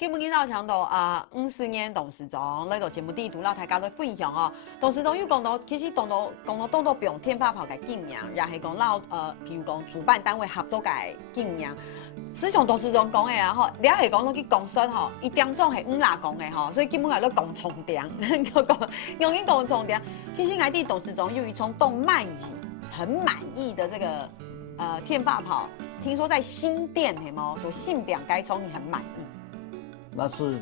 今日早上到54年董事长那个节目底度老大家来分享哦。董事长有讲到，其实讲到不用天花跑嘅经验，也係讲老譬如讲主办单位合作嘅经验。自从董事长讲嘅吼，你係讲到去公司吼，一点钟係5啦讲嘅吼，所以基本係都讲重點，用一讲重點。其實我哋董事長由於從動漫椅很滿意的這個天霸跑，聽說在新店係冇，就新店改裝你很滿意。那是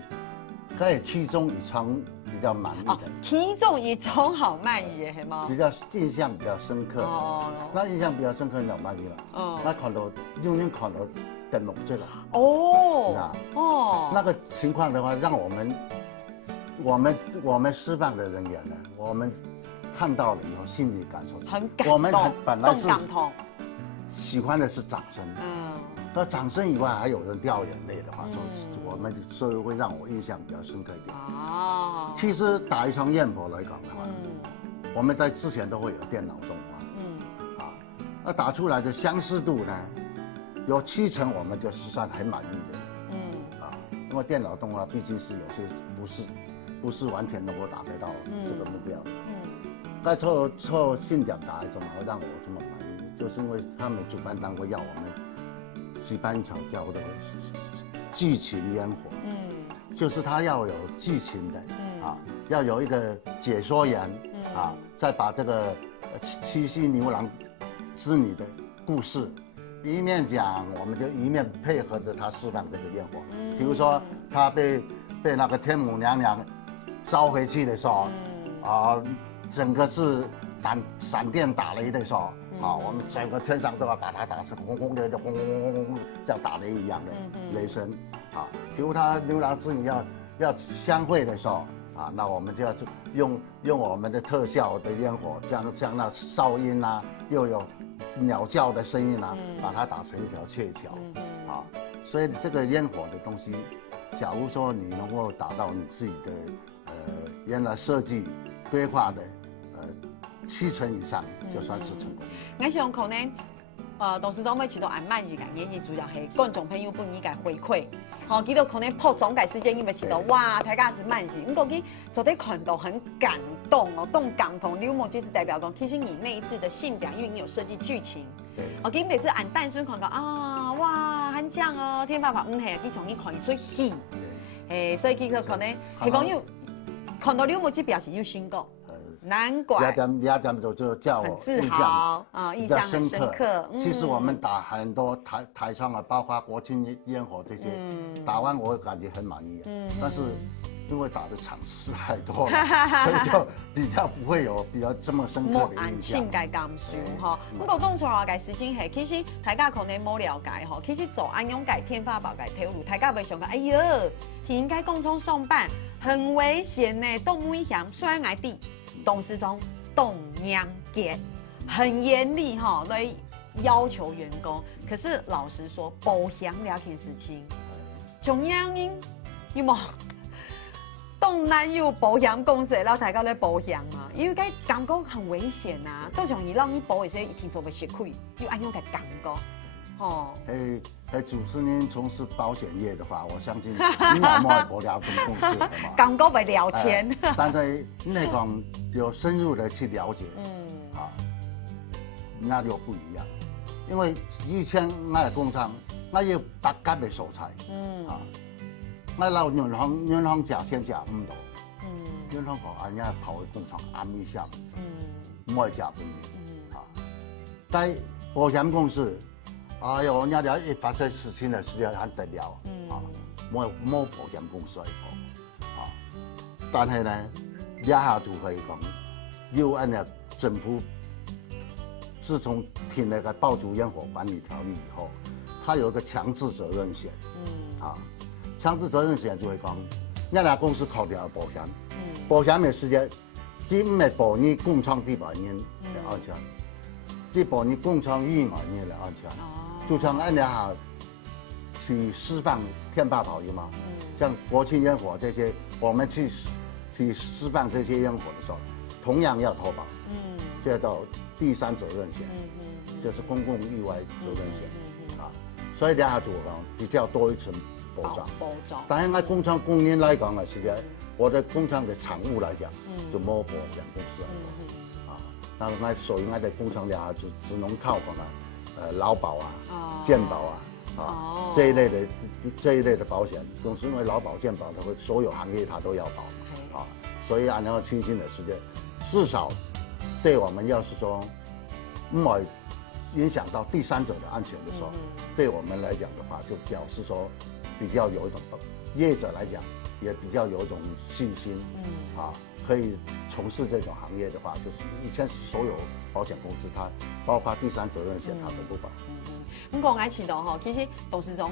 在其中一場比較滿意的，其中一種好滿意嘅係冇？比較印象比較深刻。哦，那印象比較深刻就滿意啦。哦，那看到永遠看到燈籠這個。哦。哦。那個情況的話，讓我們示範的人員呢，我們看到了以後，心裡感受很感動。我們本來是喜歡的是掌聲。嗯。那掌聲以外，還有人掉眼淚的話，我們所以會讓我印象比較深刻一點。哦。其實打一場焰火來講的話，我們在之前都會有電腦動畫。嗯。啊，那打出來的相似度呢，有70%我們就是算很滿意的。嗯。啊，因為電腦動畫畢竟是有些不是完全能夠達得到這個目標。嗯。那湊新點打一種，讓我這麼滿意，就是因為他們主辦單位要我們舉辦一場叫做劇情煙火，就是他要有劇情的，要有一個解說員，再把這個七夕牛郎織女的故事一面講，我們就一面配合着他釋放這個煙火。比如說他被那個天母娘娘召回去的時候，整個是閃電打雷的時候。我們整個天上都要把它打成轟轟烈烈，轟轟轟轟，像打雷一樣的雷聲。比如他牛郎織女要相會的時候，那我們就要用我們的特效的煙火，像那哨音啊，又有鳥叫的聲音啊，把它打成一條鵲橋。所以這個煙火的東西，假如說你能夠達到你自己的原來設計規劃的70%以上，就算是成功。我想可能，董事長每次都按滿意嘅，原因主要係觀眾朋友本意嘅回饋。哦，見到可能破總嘅時間，因為知道哇，大家是滿意。不過佢昨天看到很感動哦，動感同劉某就是代表講，其實你那一次的信點，因為你有設計劇情。對。哦，佢每次按單純看到啊，哇，很正哦，天爸爸係，佢從你看出戲。對。所以佢可能係講要看到劉某就表示有新歌。難怪，也點就叫我印象印象很深刻。其實我們打很多台場啊，包括國慶煙火這些，打完我感覺很滿意。但是因為打的場次太多了，所以就比較不會有比較這麼深刻的印象。冇按感受哈。不過當初我嘅事情係，其實大家可能冇了解哈。其實做安樣嘅天花板嘅條路，大家會想講，哎呀，應該工廠上班很危險呢，都危險。雖然我哋董事長董娘傑很嚴厲哈，來要求員工。可是老實說，保險兩件事情，中央有冇東南有保險公司，然後大家咧保險嘛？因為佢感覺很危險啊，都容易讓你保嘅時候一定做個蝕虧，要按樣嘅感覺，哦。主持人從事保險業的話，我相信應該冇保險公司的嘛。感覺為了錢。但係那種有深入的去了解，那就不一樣。因為以前我係工廠，我要大家嘅素材，我老銀行價錢價唔到，銀行講人家跑去工廠按一下，唔可以價俾你，但保險公司。哎呦，人家一發生事情的時候還得了，冇保險公司嚟講，但係呢，一下就可以講，又按照政府自從停那個爆竹煙火管理條例以後，它有一個強制責任險，強制責任險就會講，人家公司扣掉保險，保險嘅時間，只唔係保你工廠地保人嘅安全，只保你工廠以外人嘅安全。就像按下去釋放天霸跑有嗎？像國慶煙火這些，我們去釋放這些煙火的時候，同樣要投保。這叫第三責任險，就是公共意外責任險。所以兩下組比較多一層保障。但是按工厂供应来讲呢，是的，我的工厂的产物来讲，就没保险公司很多。那所以我的工厂俩就只能靠可能劳保健保这一类的保险公司，因为劳保健保它会所有行业它都要保所以按照清醒的时间，至少对我们要是说不会影响到第三者的安全的时候，对我们来讲的话，就表示说比较有一种业者来讲也比较有一种信心，可以从事这种行业的话，就是以前所有保险公司它包括第三责任险它都不保。我讲爱市道吼，其实董事长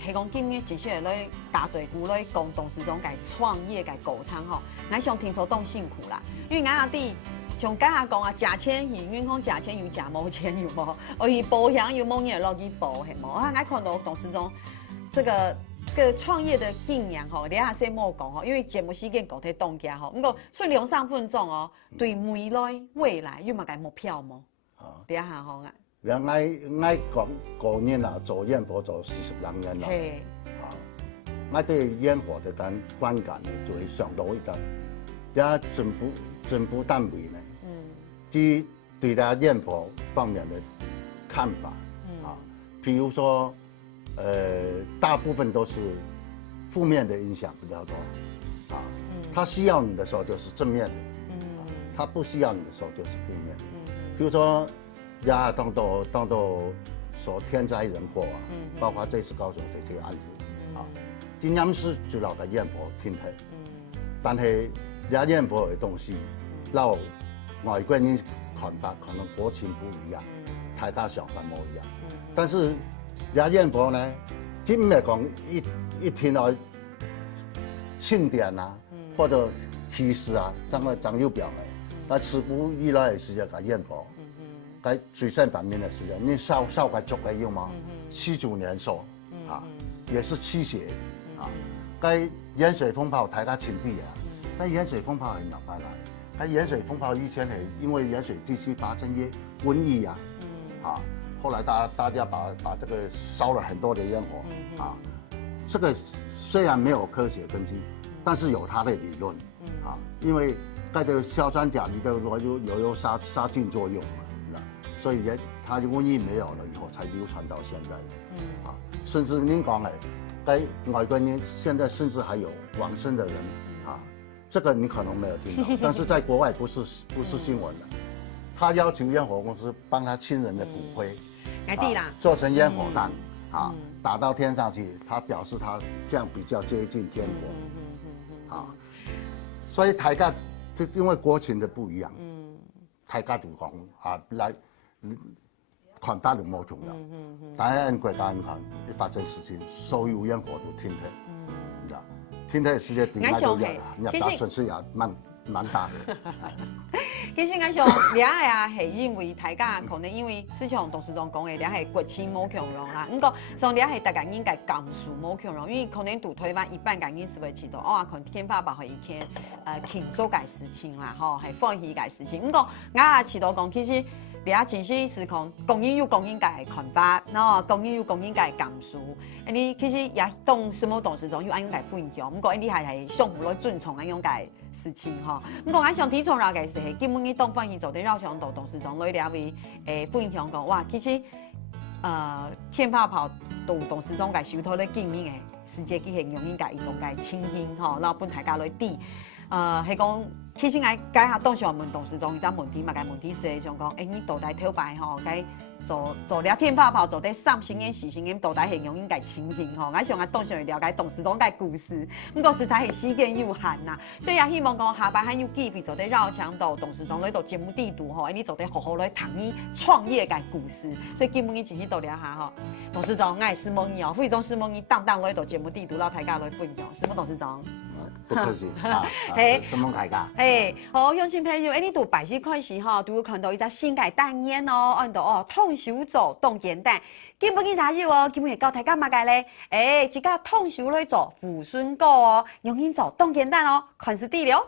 係讲今日真係咧打嘴鼓咧讲董事長嘅創業嘅股倉吼，我想聽說當辛苦啦，因為我阿弟像剛才講啊，假錢係銀行假錢有假冇錢有冇，而是保險有冇嘢落去保係冇，我看到董事長這個創業的經驗吼，你下先冇講吼，因為節目時間講得當家吼，不過順利3分鐘哦，對未來有冇個目標冇？你下吼啊。我講過年啦，做煙火做42年啦，我對煙火的觀感呢就會相當一個，也政府單位呢，即對待煙火方面的看法譬如說，大部分都是負面的影響比較多，他需要你的時候就是正面的，他不需要你的時候就是負面的，譬如說。也當到說天災人禍包括這次高雄這些案子今年是就留個煙火停停，但係煙火的東西，讓外國人看法可能國情不一樣，大家想法冇一樣，但是煙火呢，只唔係講一天來慶典或者儀式張有表嘅，但自古以來係一個煙火。在最正版面的時間，你燒個足嘅要嘛，7週年壽也是驅邪該鹽水風炮大家親地該鹽水風炮係哪來？該鹽水風炮以前係因為鹽水地區發生瘟疫後來大家把這個燒了很多的煙火這個雖然沒有科學根據，但是有它的理論因為該的硝酸鉀離的有殺菌作用。所以它的瘟疫沒有了以後，才流傳到現在。甚至您講該外國人現在甚至還有往生的人這個你可能沒有聽到，但是在國外不是新聞了。他要求煙火公司幫他親人的骨灰，做成煙火彈打到天上去，他表示他這樣比較接近天國。所以大家因為國情的不一樣，大家就講來。看法就冇重要，但係按國家人看，一發生事情，所有煙火都停停，你知道？停停時間點解就入大損失也蠻大嘅。其實我想，倆呀係因為大家可能因為市場董事長講嘅，倆係國情冇強弱啦。唔過，所以倆係大家應該感受冇強弱，因為可能對台灣一般人認識為知道，可能天花板係一件慶祝嘅事情啦，係歡喜嘅事情。唔過，我也知道講，其實。你啊，真實是講公應有公應嘅看法，公應有公應嘅感受。你其實也懂什麼董事長有安樣嘅分享，不過你係相互來尊重安樣嘅事情吼。不過我想提重要嘅是，基本嘅東方伊做啲繞場道董事長來了為分享講，哇，其實天花炮到董事長嘅手頭咧經驗嘅世界級形容應該一種嘅情形吼，然後本大家來啲。係講，其實我解下當時我問董事長，伊隻問題嘛，個問題是想講，你到底頭擺吼，該做了天花炮，做啲3星嘅4星嘅，到底形容應該情形吼。我想我當時會了解董事長嘅故事，不過實在係時間有限呐，所以也希望講下擺還有機會做啲繞牆道董事長來到節目地圖吼，你做啲好好來談你創業嘅故事。所以基本嘅前期到了下吼，董事長我係施夢怡哦，副總施夢怡當來到節目地圖，讓大家來分享。施夢董事長。不客氣，什麼大家？好，鄉親朋友，你讀白紙開始哈，都會看到一隻新嘅單元哦，按到通手做當簡單，基本嘅啥嘢哦，基本係教大家乜嘅咧？自家通手來做護孫歌哦，用心做當簡單哦，看是啲了。